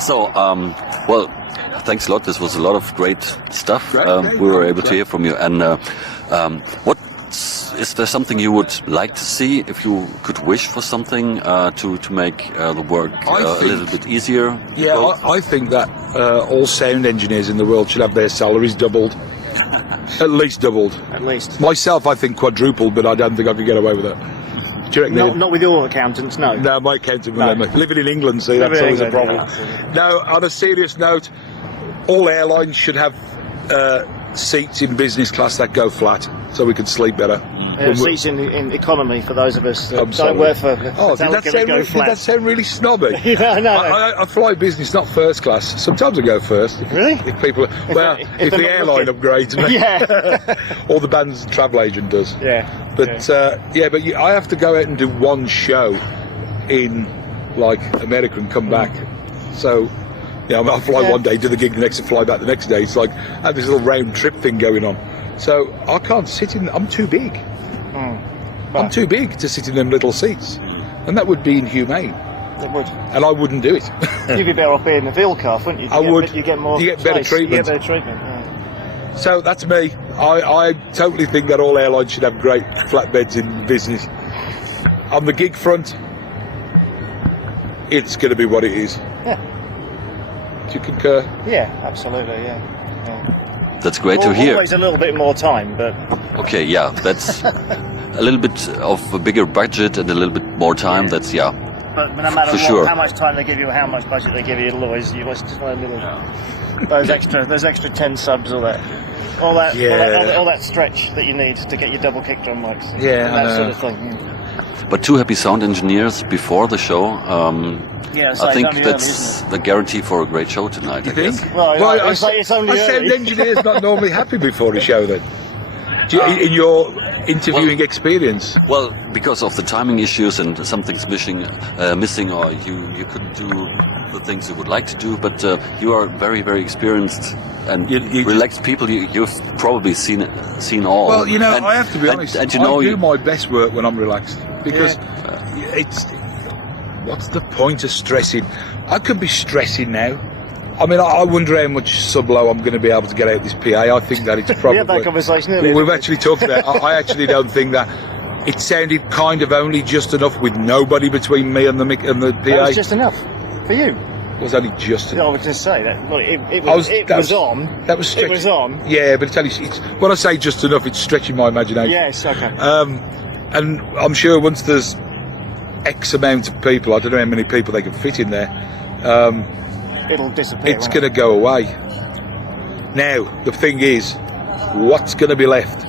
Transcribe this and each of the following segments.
So, well, thanks a lot. This was a lot of great stuff. We were able to hear from you. And is there something you would like to see if you could wish for something to make the work a little bit easier? Yeah, I think that all sound engineers in the world should have their salaries doubled. At least doubled. At least. Myself, I think quadrupled, but I don't think I could get away with it. Do you reckon not with your accountants, no. No, my accountant will let me. Living in England, see, that's always a problem. Yeah, no, on a serious note, all airlines should have seats in business class that go flat, so we can sleep better. Seats in economy for those of us that don't work for. Did that sound really snobby? No. I fly business, not first class. Sometimes I go first. Really? If people, if the airline upgrades me, or the band's travel agent does. Yeah. But I have to go out and do one show in like America and come back. So. Yeah, I'll fly one day, do the gig the next, and fly back the next day. It's like I have this little round trip thing going on. So I can't sit in. I'm too big. I'm too big to sit in them little seats, and that would be inhumane. It would. And I wouldn't do it. You'd be better off being in a Vilcar, wouldn't you? I would. You get more. You get better treatment. You get better treatment. Yeah. So that's me. I totally think that all airlines should have great flatbeds in business. On the gig front, it's going to be what it is. Yeah. Do you concur? Yeah, absolutely. Yeah. That's great to hear. Always a little bit more time, but. Okay, yeah, that's a little bit of a bigger budget and a little bit more time. Yeah. That's But no matter sure. how much time they give you, or how much budget they give you, it'll always you always just want a little those extra 10 subs or all that stretch that you need to get your double kick drum mics. Yeah, and that sort of thing. But two happy sound engineers before the show. So I think it's only that's early, the guarantee for a great show tonight. You I think? guess. Well, it's only early. Sound engineers not normally happy before a show then. In your interviewing experience? Well, because of the timing issues and something's missing, or you couldn't do the things you would like to do, but you are very, very experienced and relaxed people. You've probably seen all. Well, I have to be honest. I do my best work when I'm relaxed because it's. What's the point of stressing? I could be stressing now. I mean, I wonder how much sub-low I'm going to be able to get out of this PA. I think that it's probably... We had that conversation earlier. We've actually talked about it. I actually don't think that... It sounded kind of only just enough with nobody between me and the PA. That was just enough for you. It was only just enough. I was just say that. Well, it was on. That was stretching. It was on. Yeah, but when I say just enough, it's stretching my imagination. Yes, okay. And I'm sure once there's X amount of people, I don't know how many people they can fit in there, it'll disappear. It's going to go away. Now, the thing is, what's going to be left?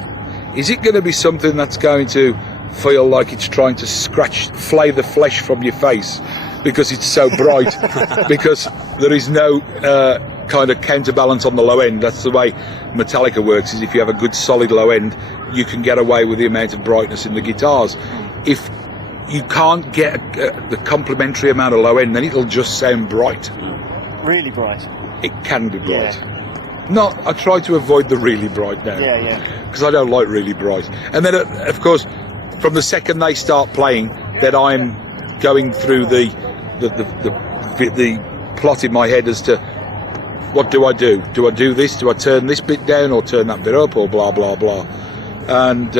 Is it going to be something that's going to feel like it's trying to flay the flesh from your face because it's so bright? Because there is no kind of counterbalance on the low end. That's the way Metallica works, is if you have a good solid low end, you can get away with the amount of brightness in the guitars. If you can't get the complementary amount of low end, then it'll just sound bright. Really bright. It can be bright. I try to avoid the really bright now. Because I don't like really bright. And then, of course, from the second they start playing, then I'm going through the plot in my head as to what do I do? Do I do this? Do I turn this bit down or turn that bit up or blah blah blah? And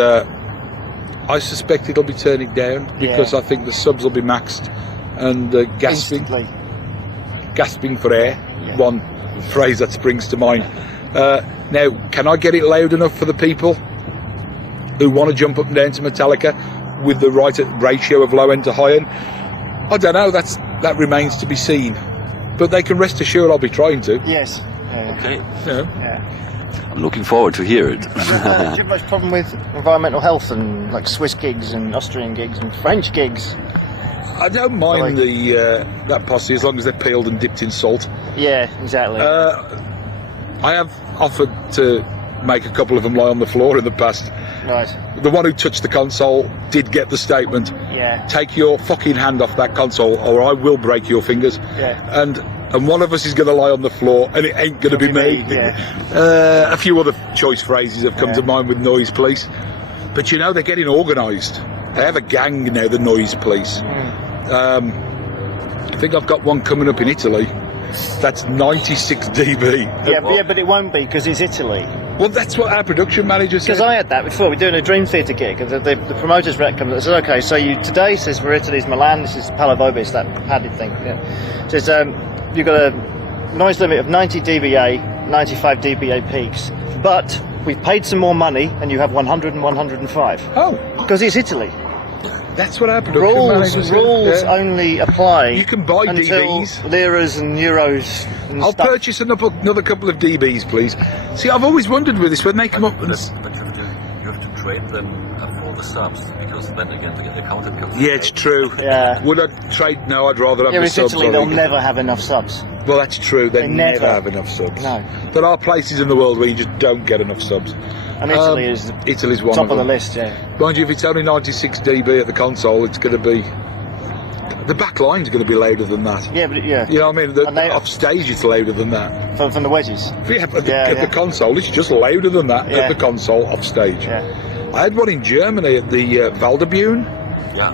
I suspect it'll be turning down because I think the subs will be maxed and gasping for air. One phrase that springs to mind. Now, can I get it loud enough for the people who want to jump up and down to Metallica with the right ratio of low end to high end? I don't know. That remains to be seen. But they can rest assured I'll be trying to. Yes. Okay. Yeah. I'm looking forward to hear it. Do you have much problem with environmental health and like Swiss gigs and Austrian gigs and French gigs? I don't mind that posse as long as they're peeled and dipped in salt. Yeah, exactly. I have offered to make a couple of them lie on the floor in the past. Right. The one who touched the console did get the statement. Yeah. Take your fucking hand off that console or I will break your fingers. Yeah. And one of us is going to lie on the floor and it ain't going to be me. Yeah. A few other choice phrases have come to mind with noise police. But they're getting organised. They have a gang now, the noise police. think I've got one coming up in Italy. That's 96 dB. Yeah, but it won't be because it's Italy. Well, that's what our production manager said. Because I had that before. We're doing a Dream Theatre gig, and the promoter's rep comes and says, "Okay, so today says for Italy's Milan. This is Palavobis, that padded thing. Yeah. Says you've got a noise limit of 90 dBA, 95 dBA peaks, but we've paid some more money, and you have 100 and 105. Oh, because it's Italy. That's what our production manager said. Rules only apply. You can buy until DBs. liras and euros. And I'll stuff. purchase another couple of DBs, please. See, I've always wondered with this when they come up and. But you have to trade them for the subs, because then again they get the counter pills. Yeah, it's true. Yeah. Would I trade? No, I'd rather have the With subs. Italy, I they'll think. never have enough subs. Well, that's true. They never never have enough subs. No. There are places in the world where you just don't get enough subs. And Italy is Italy's one top of of the them. list, yeah. Mind you, if it's only 96 dB at the console, it's going to be. The back line's going to be louder than that. Yeah, but yeah. You know what I mean? And they- Off stage, it's louder than that. From the wedges. Yeah, at Yeah, the console, it's just louder than that Yeah. at the console off stage. Yeah. I had one in Germany at the Waldebühne. Yeah.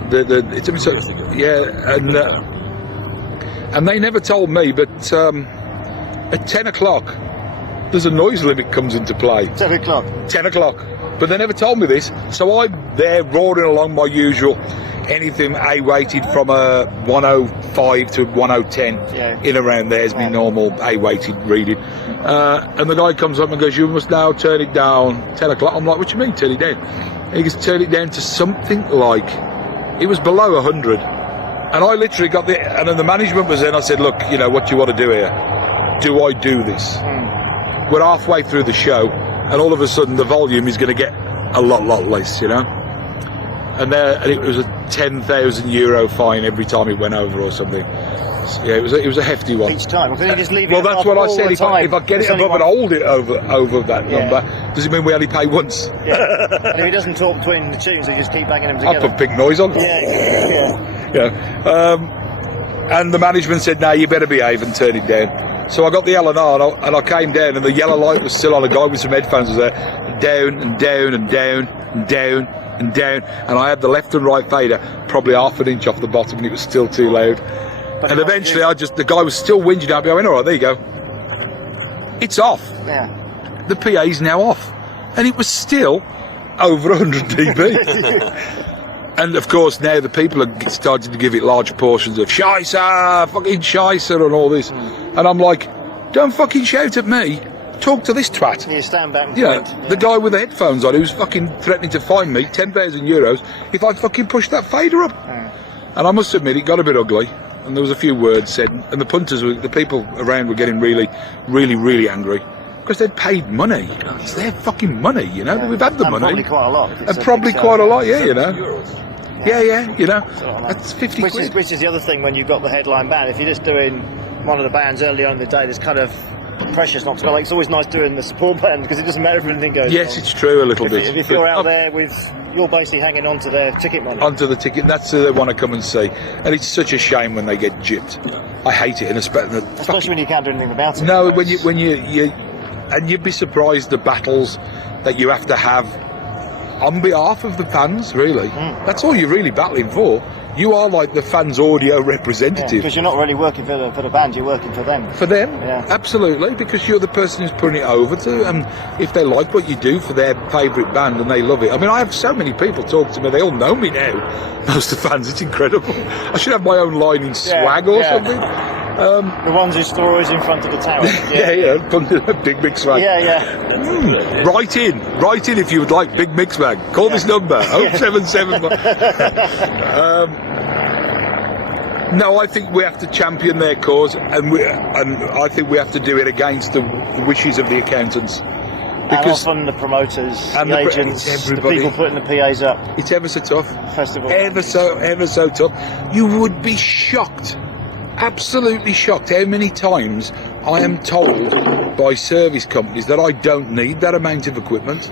And they never told me, but at 10 o'clock, there's a noise limit comes into play. 7 o'clock. 10 o'clock. But they never told me this, so I'm there roaring along my usual, anything A-weighted from a 105 to 110, in around there's my normal A-weighted reading. And the guy comes up and goes, "You must now turn it down 10 o'clock. I'm like, "What do you mean, turn it down?" And he goes, "Turn it down to something like," it was below 100. And I literally got and then the management was in. I said, "Look, you know, what do you want to do here? Do I do this?" We're halfway through the show, and all of a sudden the volume is going to get a lot less, you know. And it was a €10,000 fine every time it went over or something. So, yeah, it was a hefty one. Each time. Couldn't you just leave it Well, that's above what I all said. the If time? I get it It's only above and one- hold it over that number, does it mean we only pay once? Yeah. And if he doesn't talk between the tunes, they just keep banging them I together. put big noise on. Yeah. And the management said, "No, you better behave and turn it down." So I got the L&R and I came down, and the yellow light was still on. A guy with some headphones was there, down and down and down and down and down, and I had the left and right fader probably half an inch off the bottom, and it was still too loud. And eventually, the guy was still whinging out. I went, "All right, there you go. It's off. Yeah. The PA's now off," and it was still over 100 dB. And of course, now the people are starting to give it large portions of "Scheisse, fucking Scheisse," and all this. And I'm like, "Don't fucking shout at me. Talk to this twat." You stand back and You know, point. the guy with the headphones on who's fucking threatening to fine me €10,000 if I fucking push that fader up. And I must admit, it got a bit ugly. And there was a few words said. And the punters, the people around were getting really angry. Because they'd paid money. It's their fucking money, you know. We've had the And money. probably quite a lot. And probably quite a lot, yeah, you know. Yeah, you know. That's 50 quid. Which is the other thing when you've got the headline band. If you're just doing one of the bands early on in the day, there's kind of precious not to go. Like, it's always nice doing the support band because it doesn't matter if anything goes Yes, wrong. it's true a little bit. If you're out But there you're basically hanging on to their ticket money. onto the ticket, and that's who they want to come and see. And it's such a shame when they get gypped. I hate it, and Especially when you can't do anything about it. No, when you and you'd be surprised the battles that you have to have on behalf of the fans. Really, that's all you're really battling for. You are like the fans' audio representative. Because you're not really working for the band, you're working for them. For them, Yeah. absolutely, because you're the person who's putting it over to, and if they like what you do for their favourite band and they love it. I mean, I have so many people talk to me, they all know me now, most of the fans, it's incredible. I should have my own line in swag or something. The ones who store always in front of the tower. Big Mix Swag. Yeah. Write in if you would like Big Mix Swag. Call this number, 077. No, I think we have to champion their cause, and I think we have to do it against the wishes of the accountants. Because and often the promoters, and the agents, the people putting the PAs up. It's ever so tough. Festival. Ever so tough. You would be shocked, absolutely shocked, how many times I am told by service companies that I don't need that amount of equipment.